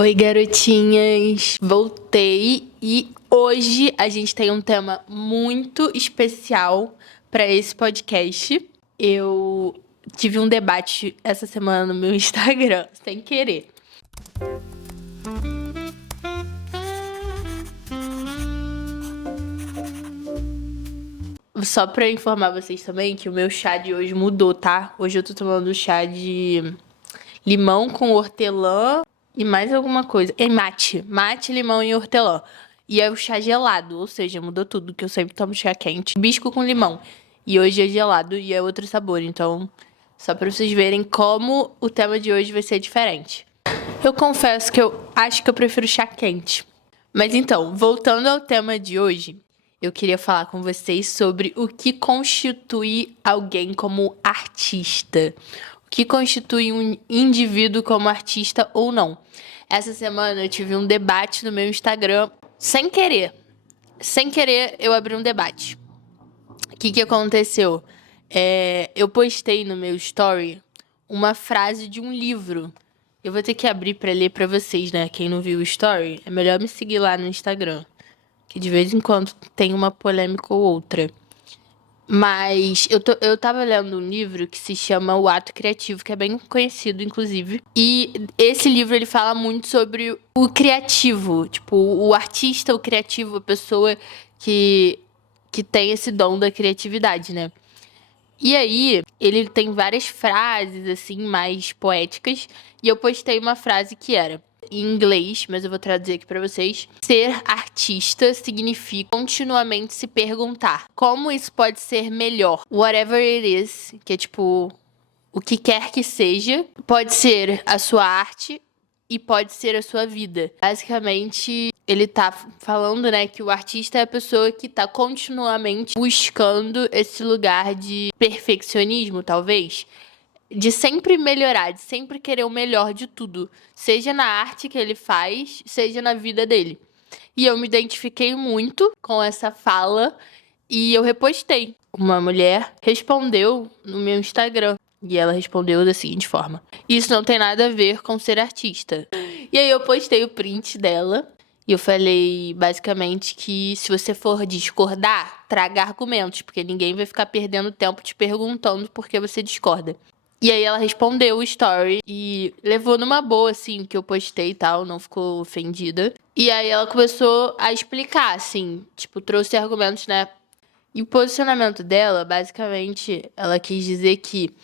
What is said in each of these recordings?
Oi, garotinhas! Voltei e hoje a gente tem um tema muito especial para esse podcast. Eu tive um debate essa semana no meu Instagram, sem querer. Só pra informar vocês também que o meu chá de hoje mudou, tá? Hoje eu tô tomando chá de limão com hortelã e mais alguma coisa. É mate. Mate, limão e hortelã. E é o chá gelado, ou seja, mudou tudo, que eu sempre tomo chá quente. Hibisco com limão. E hoje é gelado e é outro sabor. Então, só pra vocês verem como o tema de hoje vai ser diferente. Eu confesso que eu acho que eu prefiro chá quente. Mas então, voltando ao tema de hoje, eu queria falar com vocês sobre o que constitui alguém como artista. O que constitui um indivíduo como artista ou não. Essa semana eu tive um debate no meu Instagram, sem querer. Sem querer, eu abri um debate. O que aconteceu? Eu postei no meu story uma frase de um livro. Eu vou ter que abrir pra ler pra vocês, né? Quem não viu o story, é melhor me seguir lá no Instagram. Que de vez em quando tem uma polêmica ou outra. Mas eu tava lendo um livro que se chama O Ato Criativo, que é bem conhecido, inclusive. E esse livro, ele fala muito sobre o criativo. Tipo, o artista, o criativo, a pessoa que tem esse dom da criatividade, né? E aí, ele tem várias frases, assim, mais poéticas. E eu postei uma frase que era em inglês, mas eu vou traduzir aqui pra vocês. Ser artista significa continuamente se perguntar como isso pode ser melhor. Whatever it is, que é tipo, o que quer que seja, pode ser a sua arte e pode ser a sua vida. Basicamente, ele tá falando, né, que o artista é a pessoa que tá continuamente buscando esse lugar de perfeccionismo, talvez. De sempre melhorar, de sempre querer o melhor de tudo. Seja na arte que ele faz, seja na vida dele. E eu me identifiquei muito com essa fala e eu repostei. Uma mulher respondeu no meu Instagram. E ela respondeu da seguinte forma: isso não tem nada a ver com ser artista. E aí eu postei o print dela. E eu falei, basicamente, que se você for discordar, traga argumentos, porque ninguém vai ficar perdendo tempo te perguntando por que você discorda. E aí ela respondeu o story e levou numa boa, assim, o que eu postei e tal, não ficou ofendida. E aí ela começou a explicar, assim, tipo, trouxe argumentos, né? E o posicionamento dela, basicamente, ela quis dizer que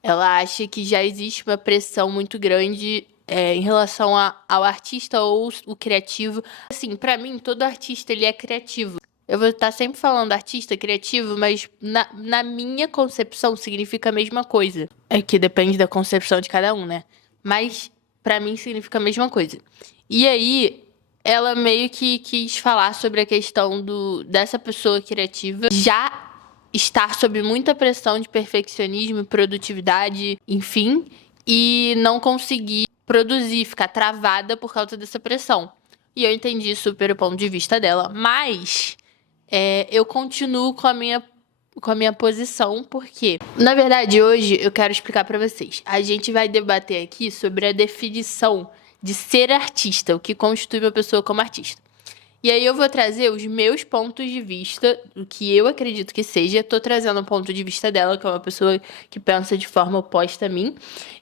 ela acha que já existe uma pressão muito grande em relação ao artista ou o criativo. Assim, pra mim, todo artista, ele é criativo. Eu vou estar sempre falando artista, criativo, mas na minha concepção significa a mesma coisa. É que depende da concepção de cada um, né? Mas pra mim significa a mesma coisa. E aí, ela meio que quis falar sobre a questão dessa pessoa criativa já estar sob muita pressão de perfeccionismo, produtividade, enfim, e não conseguir produzir, ficar travada por causa dessa pressão. E eu entendi super o ponto de vista dela, mas eu continuo com a minha posição, porque, na verdade, hoje eu quero explicar pra vocês. A gente vai debater aqui sobre a definição de ser artista, o que constitui uma pessoa como artista. E aí eu vou trazer os meus pontos de vista, o que eu acredito que seja. Tô trazendo o ponto de vista dela, que é uma pessoa que pensa de forma oposta a mim.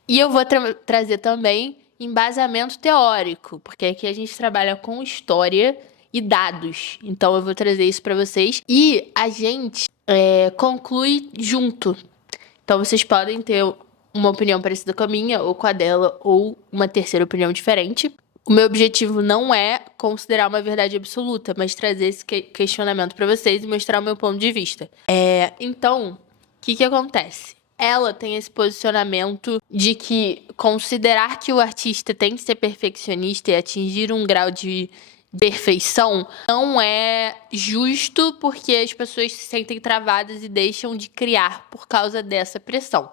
E eu vou trazer também embasamento teórico, porque aqui a gente trabalha com história e dados. Então eu vou trazer isso pra vocês. E a gente conclui junto. Então vocês podem ter uma opinião parecida com a minha, ou com a dela, ou uma terceira opinião diferente. O meu objetivo não é considerar uma verdade absoluta, mas trazer esse questionamento pra vocês e mostrar o meu ponto de vista. Então, o que acontece? Ela tem esse posicionamento de que considerar que o artista tem que ser perfeccionista e atingir um grau de perfeição não é justo, porque as pessoas se sentem travadas e deixam de criar por causa dessa pressão.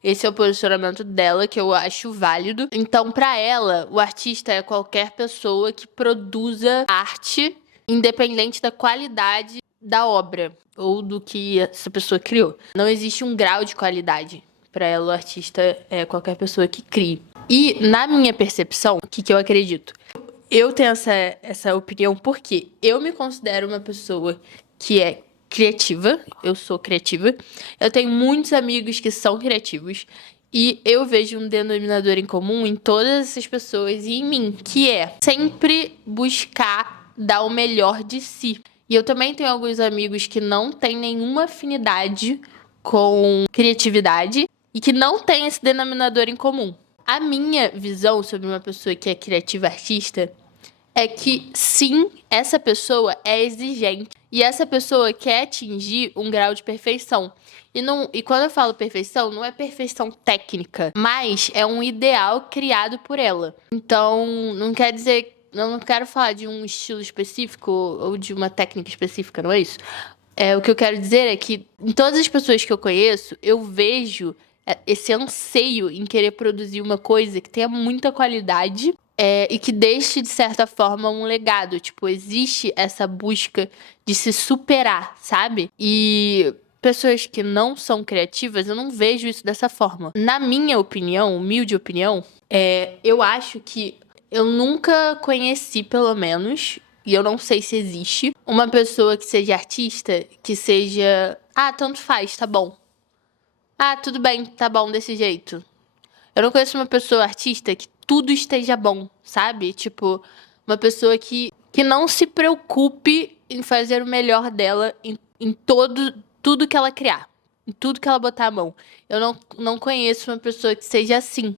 Esse é o posicionamento dela, que eu acho válido. Então, pra ela, o artista é qualquer pessoa que produza arte, independente da qualidade da obra ou do que essa pessoa criou. Não existe um grau de qualidade. Pra ela, o artista é qualquer pessoa que crie. E, na minha percepção, o que, que eu acredito? Eu tenho essa opinião porque eu me considero uma pessoa que é criativa. Eu sou criativa. Eu tenho muitos amigos que são criativos. E eu vejo um denominador em comum em todas essas pessoas e em mim, que é sempre buscar dar o melhor de si. E eu também tenho alguns amigos que não têm nenhuma afinidade com criatividade e que não têm esse denominador em comum. A minha visão sobre uma pessoa que é criativa artista é que sim, essa pessoa é exigente e essa pessoa quer atingir um grau de perfeição. E quando eu falo perfeição, não é perfeição técnica, mas é um ideal criado por ela. Então, não quer dizer, eu não quero falar de um estilo específico ou de uma técnica específica, não é isso? O que eu quero dizer é que em todas as pessoas que eu conheço, eu vejo esse anseio em querer produzir uma coisa que tenha muita qualidade e que deixe, de certa forma, um legado. Tipo, existe essa busca de se superar, sabe? E pessoas que não são criativas, eu não vejo isso dessa forma. Na minha opinião, humilde opinião, eu acho que eu nunca conheci, pelo menos, e eu não sei se existe, uma pessoa que seja artista, que seja... Ah, tanto faz, tá bom. Ah, tudo bem, tá bom desse jeito. Eu não conheço uma pessoa artista que tudo esteja bom, sabe? Tipo, uma pessoa que não se preocupe em fazer o melhor dela em tudo que ela criar. Em tudo que ela botar a mão. Eu não conheço uma pessoa que seja assim.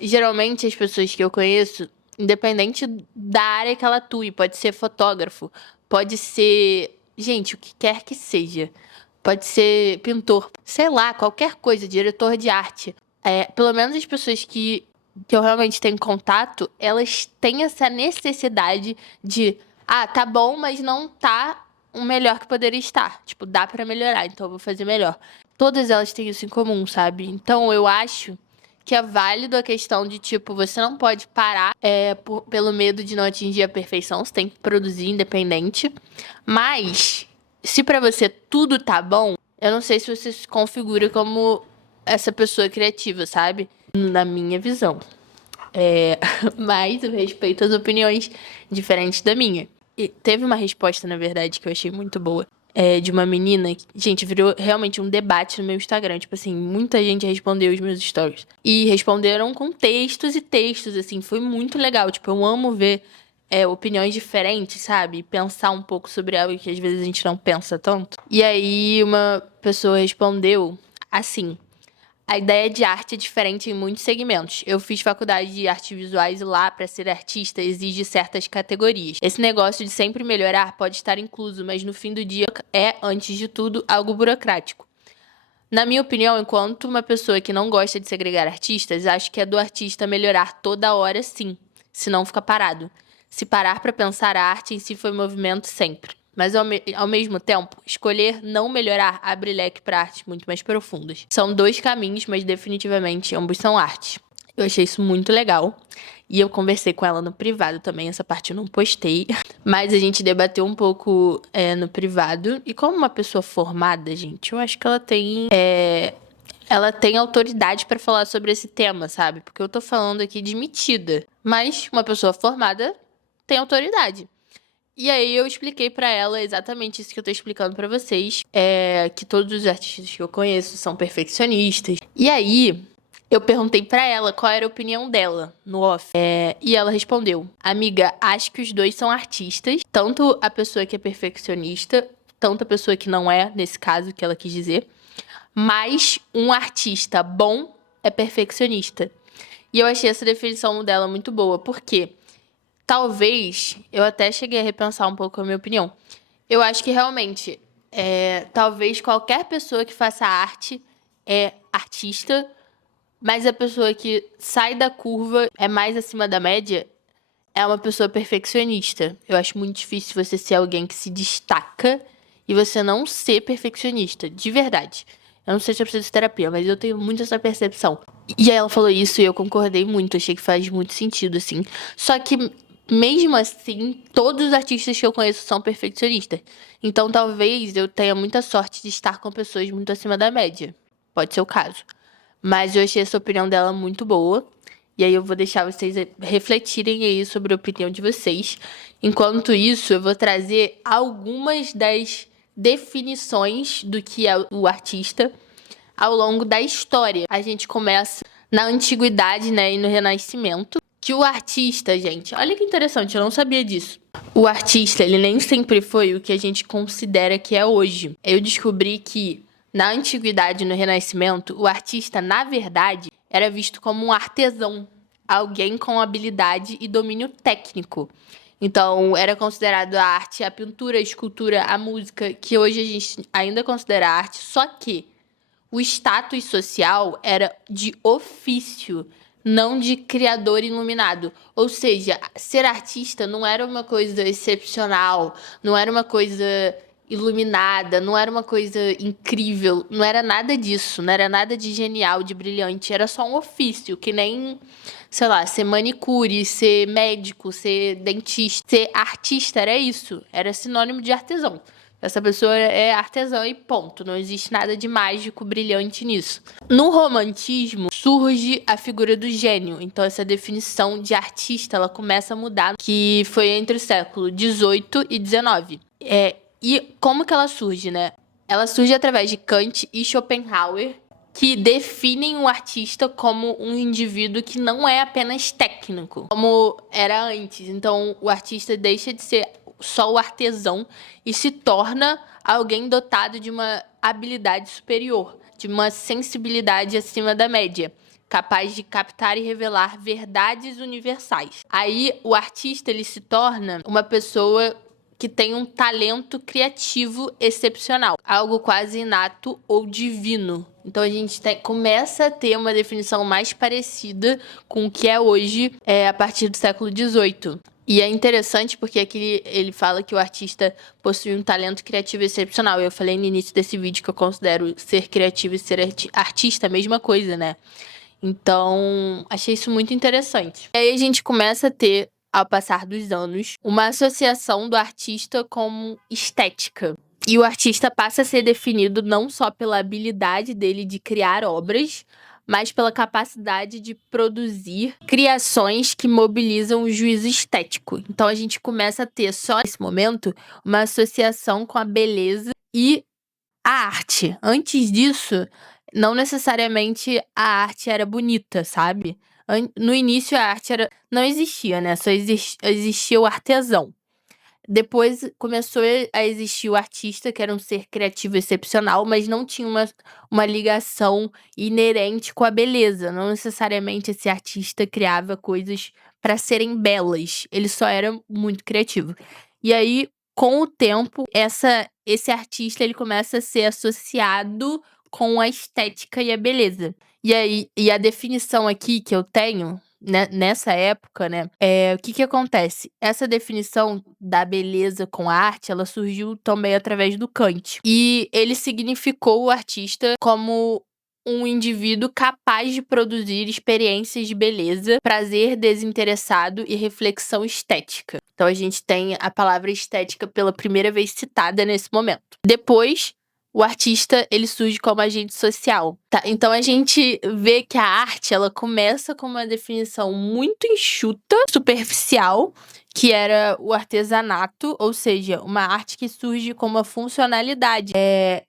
Geralmente, as pessoas que eu conheço, independente da área que ela atue, pode ser fotógrafo, pode ser... Gente, o que quer que seja. Pode ser pintor, sei lá, qualquer coisa, diretor de arte. Pelo menos as pessoas que eu realmente tenho contato, elas têm essa necessidade de, tá bom, mas não tá o melhor que poderia estar. Tipo, dá pra melhorar, então eu vou fazer melhor. Todas elas têm isso em comum, sabe? Então eu acho que é válido a questão de, tipo, você não pode parar pelo medo de não atingir a perfeição, você tem que produzir independente. Mas, se pra você tudo tá bom, eu não sei se você se configura como essa pessoa criativa, sabe? Na minha visão. Mas eu respeito as opiniões diferentes da minha. E teve uma resposta, na verdade, que eu achei muito boa. De uma menina. Gente, virou realmente um debate no meu Instagram. Tipo assim, muita gente respondeu os meus stories. E responderam com textos e textos, assim. Foi muito legal. Tipo, eu amo ver opiniões diferentes, sabe? Pensar um pouco sobre algo que às vezes a gente não pensa tanto. E aí uma pessoa respondeu assim: a ideia de arte é diferente em muitos segmentos. Eu fiz faculdade de artes visuais e lá, para ser artista, exige certas categorias. Esse negócio de sempre melhorar pode estar incluso, mas no fim do dia antes de tudo, algo burocrático. Na minha opinião, enquanto uma pessoa que não gosta de segregar artistas, acho que é do artista melhorar toda hora, sim, senão fica parado. Se parar para pensar, a arte em si foi movimento sempre. Mas, ao mesmo tempo, escolher não melhorar abre leque para artes muito mais profundas. São dois caminhos, mas definitivamente ambos são arte. Eu achei isso muito legal. E eu conversei com ela no privado também, essa parte eu não postei. Mas a gente debateu um pouco no privado. E como uma pessoa formada, gente, eu acho que ela tem autoridade para falar sobre esse tema, sabe? Porque eu tô falando aqui de metida. Mas uma pessoa formada tem autoridade. E aí eu expliquei pra ela exatamente isso que eu tô explicando pra vocês, que todos os artistas que eu conheço são perfeccionistas. E aí eu perguntei pra ela qual era a opinião dela no off. E ela respondeu: amiga, acho que os dois são artistas, tanto a pessoa que é perfeccionista, tanto a pessoa que não é, nesse caso que ela quis dizer. Mas um artista bom é perfeccionista. E eu achei essa definição dela muito boa, porque talvez, eu até cheguei a repensar um pouco a minha opinião. Eu acho que realmente, talvez qualquer pessoa que faça arte é artista, mas a pessoa que sai da curva, é mais acima da média, é uma pessoa perfeccionista. Eu acho muito difícil você ser alguém que se destaca e você não ser perfeccionista, de verdade. Eu não sei se eu preciso de terapia, mas eu tenho muito essa percepção. E aí ela falou isso e eu concordei muito, achei que faz muito sentido, assim. Só que, mesmo assim, todos os artistas que eu conheço são perfeccionistas. Então, talvez eu tenha muita sorte de estar com pessoas muito acima da média. Pode ser o caso. Mas eu achei essa opinião dela muito boa. E aí eu vou deixar vocês refletirem aí sobre a opinião de vocês. Enquanto isso, eu vou trazer algumas das definições do que é o artista ao longo da história. A gente começa na antiguidade, né, e no Renascimento, que o artista, gente, olha que interessante, eu não sabia disso. O artista, ele nem sempre foi o que a gente considera que é hoje. Eu descobri que na antiguidade e no Renascimento, o artista, na verdade, era visto como um artesão, alguém com habilidade e domínio técnico. Então, era considerado a arte, a pintura, a escultura, a música, que hoje a gente ainda considera arte, só que o status social era de ofício, não de criador iluminado. Ou seja, ser artista não era uma coisa excepcional, não era uma coisa iluminada, não era uma coisa incrível, não era nada disso, não era nada de genial, de brilhante, era só um ofício, que nem, sei lá, ser manicure, ser médico, ser dentista, ser artista, era isso, era sinônimo de artesão. Essa pessoa é artesã e ponto. Não existe nada de mágico, brilhante nisso. No romantismo, surge a figura do gênio. Então, essa definição de artista, ela começa a mudar, que foi entre o século XVIII e XIX. E como que ela surge, né? Ela surge através de Kant e Schopenhauer, que definem o artista como um indivíduo que não é apenas técnico, como era antes. Então, o artista deixa de ser só o artesão e se torna alguém dotado de uma habilidade superior, de uma sensibilidade acima da média, capaz de captar e revelar verdades universais. Aí o artista ele se torna uma pessoa que tem um talento criativo excepcional, algo quase inato ou divino. Então a gente começa a ter uma definição mais parecida com o que é hoje, a partir do século XVIII. E é interessante porque aqui ele fala que o artista possui um talento criativo excepcional. Eu falei no início desse vídeo que eu considero ser criativo e ser artista a mesma coisa, né? Então, achei isso muito interessante. E aí a gente começa a ter, ao passar dos anos, uma associação do artista com estética. E o artista passa a ser definido não só pela habilidade dele de criar obras, mas pela capacidade de produzir criações que mobilizam o juízo estético. Então a gente começa a ter só nesse momento uma associação com a beleza e a arte. Antes disso, não necessariamente a arte era bonita, sabe? No início a arte não existia, né? Só existia o artesão. Depois começou a existir o artista, que era um ser criativo excepcional, mas não tinha uma ligação inerente com a beleza. Não necessariamente esse artista criava coisas para serem belas. Ele só era muito criativo. E aí, com o tempo, esse artista ele começa a ser associado com a estética e a beleza. E aí, a definição aqui que eu tenho nessa época, né, o que que acontece? Essa definição da beleza com a arte, ela surgiu também através do Kant. E ele significou o artista como um indivíduo capaz de produzir experiências de beleza, prazer desinteressado e reflexão estética. Então a gente tem a palavra estética pela primeira vez citada nesse momento. Depois, o artista, ele surge como agente social, tá? Então a gente vê que a arte, ela começa com uma definição muito enxuta, superficial, que era o artesanato, ou seja, uma arte que surge com uma funcionalidade.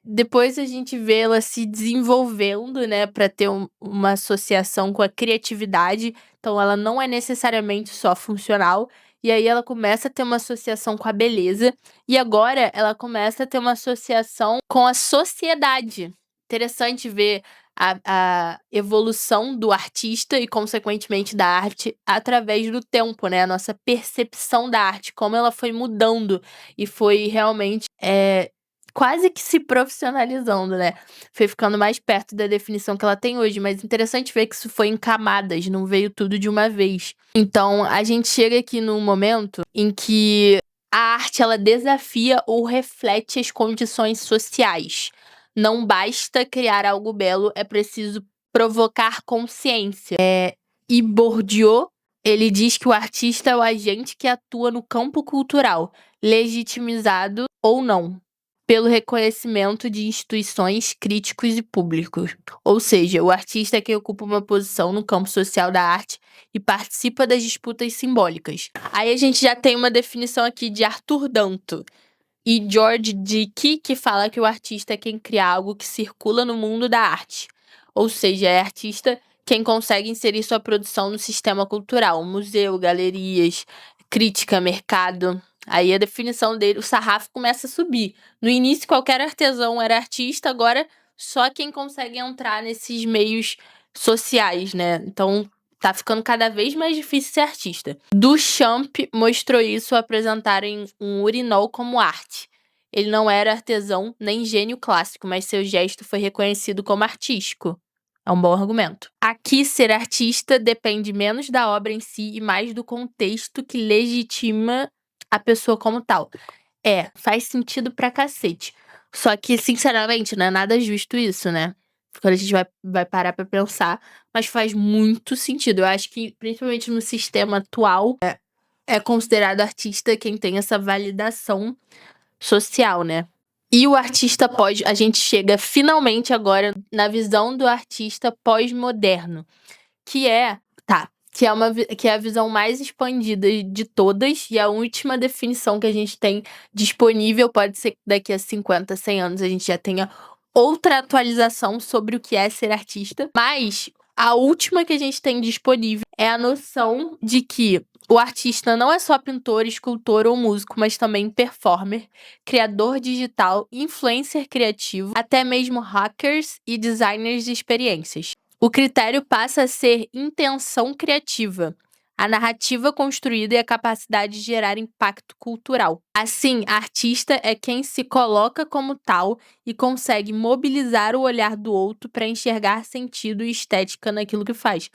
Depois a gente vê ela se desenvolvendo, né, para ter uma associação com a criatividade. Então ela não é necessariamente só funcional. E aí ela começa a ter uma associação com a beleza. E agora ela começa a ter uma associação com a sociedade. Interessante ver a evolução do artista e, consequentemente, da arte através do tempo, né? A nossa percepção da arte, como ela foi mudando e foi realmente quase que se profissionalizando, né? Foi ficando mais perto da definição que ela tem hoje. Mas interessante ver que isso foi em camadas, não veio tudo de uma vez. Então, a gente chega aqui num momento em que a arte, ela desafia ou reflete as condições sociais. Não basta criar algo belo, é preciso provocar consciência. E Bourdieu, ele diz que o artista é o agente que atua no campo cultural, legitimizado ou não, pelo reconhecimento de instituições, críticos e públicos. Ou seja, o artista é quem ocupa uma posição no campo social da arte e participa das disputas simbólicas. Aí a gente já tem uma definição aqui de Arthur Danto e George Dickey, que fala que o artista é quem cria algo que circula no mundo da arte. Ou seja, é artista quem consegue inserir sua produção no sistema cultural, museu, galerias, crítica, mercado. Aí a definição dele, o sarrafo começa a subir. No início, qualquer artesão era artista, agora só quem consegue entrar nesses meios sociais, né? Então, tá ficando cada vez mais difícil ser artista. Duchamp mostrou isso ao apresentarem um urinol como arte. Ele não era artesão nem gênio clássico, mas seu gesto foi reconhecido como artístico. É um bom argumento. Aqui, ser artista depende menos da obra em si e mais do contexto que legitima a pessoa como tal. Faz sentido pra cacete. Só que, sinceramente, não é nada justo isso, né? Quando a gente vai parar pra pensar, mas faz muito sentido. Eu acho que, principalmente no sistema atual, é considerado artista quem tem essa validação social, né? E o artista a gente chega finalmente agora na visão do artista pós-moderno, que é a visão mais expandida de todas e a última definição que a gente tem disponível. Pode ser que daqui a 50, 100 anos a gente já tenha outra atualização sobre o que é ser artista, mas a última que a gente tem disponível é a noção de que o artista não é só pintor, escultor ou músico, mas também performer, criador digital, influencer criativo, até mesmo hackers e designers de experiências. O critério passa a ser intenção criativa, a narrativa construída e a capacidade de gerar impacto cultural. Assim, artista é quem se coloca como tal e consegue mobilizar o olhar do outro para enxergar sentido e estética naquilo que faz.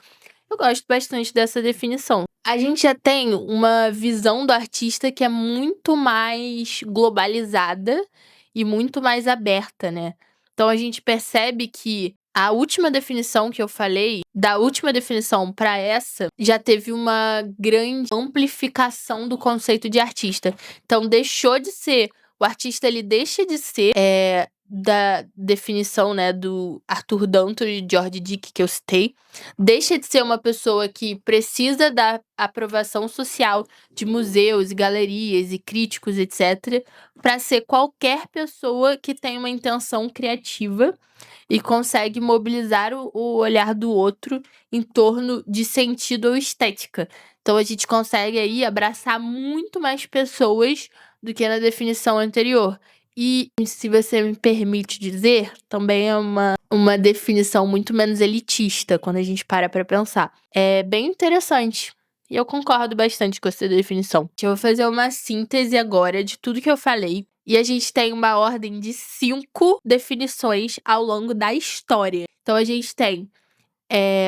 Eu gosto bastante dessa definição. A gente já tem uma visão do artista que é muito mais globalizada e muito mais aberta, né? Então a gente percebe que a última definição que eu falei, da última definição para essa, já teve uma grande amplificação do conceito de artista. Então deixou de ser, o artista ele deixa de ser da definição, né, do Arthur Danto e George Dickey que eu citei, deixa de ser uma pessoa que precisa da aprovação social de museus e galerias e críticos, etc., para ser qualquer pessoa que tem uma intenção criativa e consegue mobilizar o olhar do outro em torno de sentido ou estética. Então a gente consegue aí abraçar muito mais pessoas do que na definição anterior. E, se você me permite dizer, também é uma definição muito menos elitista quando a gente para pra pensar. É bem interessante. E eu concordo bastante com essa definição. Eu vou fazer uma síntese agora de tudo que eu falei. E a gente tem uma ordem de 5 definições ao longo da história. Então a gente tem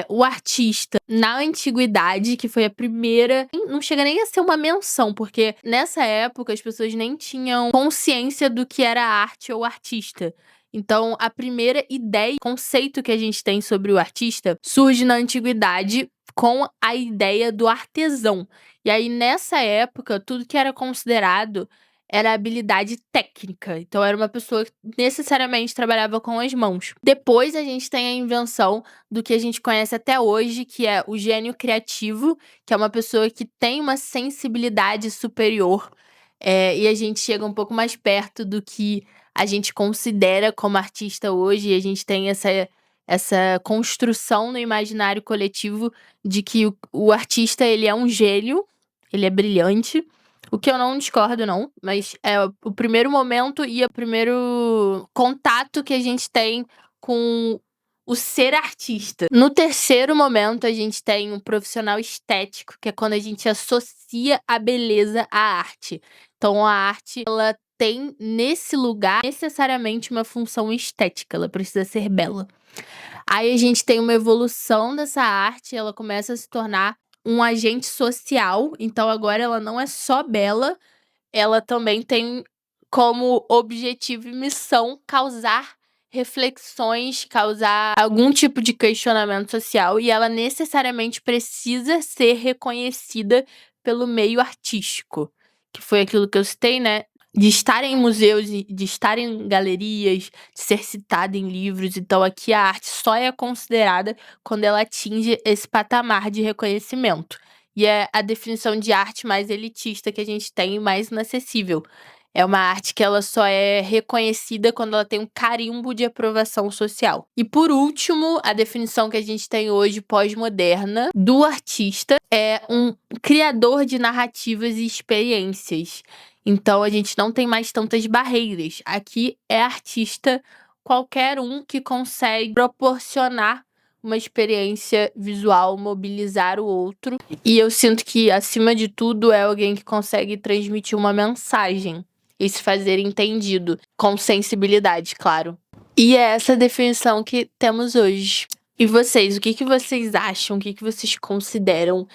o artista na antiguidade, que foi a primeira. Não chega nem a ser uma menção, porque nessa época as pessoas nem tinham consciência do que era arte ou artista. Então, a primeira ideia, conceito que a gente tem sobre o artista surge na antiguidade com a ideia do artesão. E aí, nessa época, tudo que era considerado era habilidade técnica. Então, era uma pessoa que necessariamente trabalhava com as mãos. Depois, a gente tem a invenção do que a gente conhece até hoje, que é o gênio criativo, que é uma pessoa que tem uma sensibilidade superior. E a gente chega um pouco mais perto do que a gente considera como artista hoje, e a gente tem essa construção no imaginário coletivo de que o artista ele é um gênio, ele é brilhante. O que eu não discordo, não, mas é o primeiro momento e o primeiro contato que a gente tem com o ser artista. No terceiro momento, a gente tem um profissional estético, que é quando a gente associa a beleza à arte. Então, a arte, ela tem nesse lugar necessariamente uma função estética, ela precisa ser bela. Aí a gente tem uma evolução dessa arte, ela começa a se tornar um agente social, então agora ela não é só bela, ela também tem como objetivo e missão causar reflexões, causar algum tipo de questionamento social, e ela necessariamente precisa ser reconhecida pelo meio artístico, que foi aquilo que eu citei, né? de estar em museus e de estar em galerias, de ser citada em livros. Então aqui a arte só é considerada quando ela atinge esse patamar de reconhecimento. E é a definição de arte mais elitista que a gente tem e mais inacessível. É uma arte que ela só é reconhecida quando ela tem um carimbo de aprovação social. E por último, a definição que a gente tem hoje, pós-moderna, do artista é um criador de narrativas e experiências. Então a gente não tem mais tantas barreiras. Aqui é artista qualquer um que consegue proporcionar uma experiência visual, mobilizar o outro. E eu sinto que, acima de tudo, é alguém que consegue transmitir uma mensagem e se fazer entendido, com sensibilidade, claro. E é essa definição que temos hoje. E vocês, o que que vocês acham? O que que vocês consideram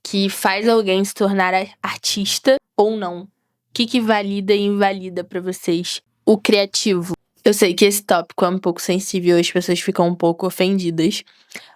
que faz alguém se tornar artista ou não? O que que valida e invalida pra vocês o criativo? Eu sei que esse tópico é um pouco sensível, as pessoas ficam um pouco ofendidas,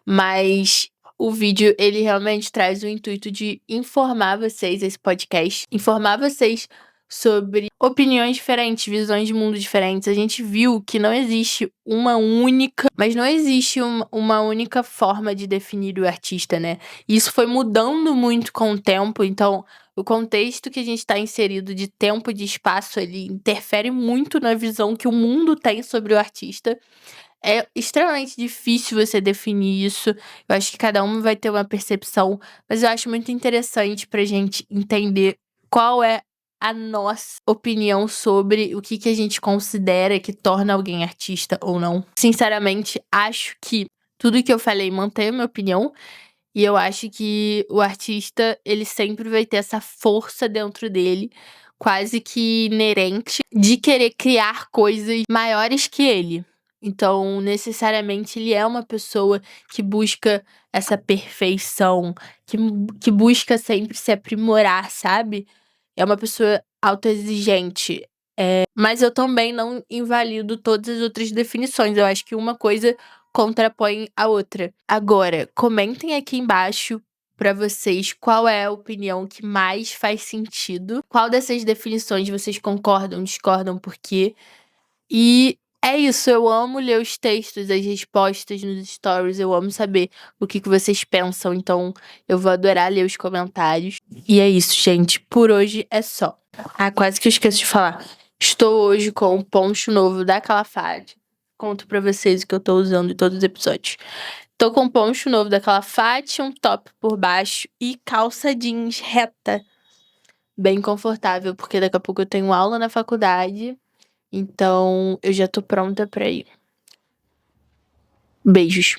mas o vídeo, ele realmente traz o intuito de informar vocês, esse podcast, informar vocês sobre opiniões diferentes, visões de mundo diferentes. A gente viu que não existe uma única, mas não existe uma única forma de definir o artista, né? E isso foi mudando muito com o tempo, então o contexto que a gente está inserido de tempo e de espaço, ele interfere muito na visão que o mundo tem sobre o artista. É extremamente difícil você definir isso. Eu acho que cada um vai ter uma percepção, mas eu acho muito interessante pra gente entender qual é a nossa opinião sobre o que que a gente considera que torna alguém artista ou não. Sinceramente, acho que tudo que eu falei mantém a minha opinião, e eu acho que o artista, ele sempre vai ter essa força dentro dele, quase que inerente, de querer criar coisas maiores que ele. Então, necessariamente, ele é uma pessoa que busca essa perfeição, que busca sempre se aprimorar, sabe? É uma pessoa autoexigente. Mas eu também não invalido todas as outras definições. Eu acho que uma coisa contrapõe a outra. Agora, comentem aqui embaixo pra vocês qual é a opinião que mais faz sentido. Qual dessas definições vocês concordam, discordam, por quê? E é isso, eu amo ler os textos, as respostas nos stories, eu amo saber o que que vocês pensam, então eu vou adorar ler os comentários. E é isso, gente, por hoje é só. Ah, quase que eu esqueço de falar. Estou hoje com um poncho novo da Calafate. Conto pra vocês o que eu tô usando em todos os episódios. Tô com um poncho novo da Calafate, um top por baixo e calça jeans reta. Bem confortável, porque daqui a pouco eu tenho aula na faculdade. Então, eu já tô pronta pra ir. Beijos.